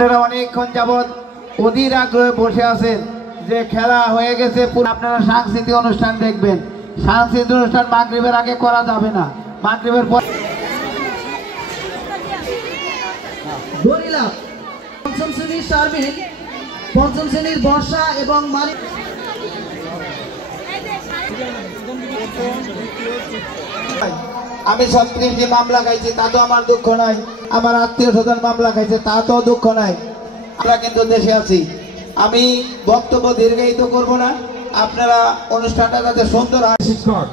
আপনারা অনেকক্ষণ যাবৎ অধীর আগ্রহে বসে আছেন যে খেলা হয়ে গেছে, আপনারা সাংস্কৃতিক অনুষ্ঠান দেখবেন। সাংস্কৃতিক অনুষ্ঠান মাগরিবের আগে করা যাবে না, মাগরিবের পর। পঞ্চম শ্রেণীর শারমিন, পঞ্চম শ্রেণীর বর্ষা এবং মালিক। আমি 36টি মামলা খাইছি, তা তো আমার দুঃখ নাই। আমার আত্মীয় স্বজন মামলা খাইছে, তা তো দুঃখ নাই। আমরা কিন্তু দেশে আছি। আমি বক্তব্য দীর্ঘায়িত করব না, আপনারা অনুষ্ঠানটা যাতে সুন্দর হয়। শিক্ষক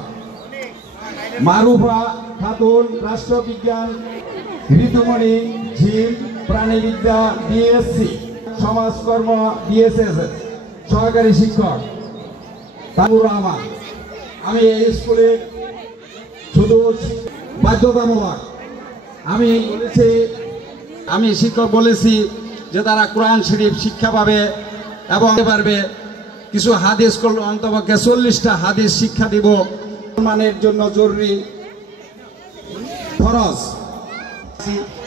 মারুফা খাতুন, রাষ্ট্রবিজ্ঞান, ঋতুমণি ঝিম, প্রাণীবিদ্যা বিএসসি, সমাজকর্ম বিএসএস, সহকারী শিক্ষক তাবুর রহমান। আমি এই স্কুলে শুধু বাধ্যতামূলক আমি শিক্ষক বলেছি যে তারা কোরআন শরীফ শিক্ষা পাবে এবং পারবে। কিছু হাদিস অন্তপক্ষে 40টা হাদিস শিক্ষা দিব। মুসলমানের জন্য জরুরি ফরজ।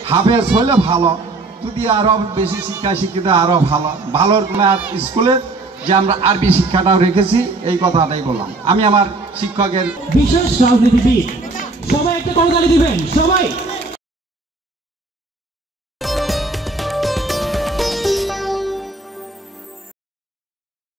হাফেজ হলে ভালো, যদি আরো বেশি শিক্ষা শিক্ষিত আরো ভালো। ভালোর স্কুলে যে আমরা আরবি শিক্ষাটাও রেখেছি, এই কথাটাই বললাম। আমি আমার শিক্ষকের বিশেষ রাজনীতিবিদ, সবাই একটা করতালি দিবেন সবাই।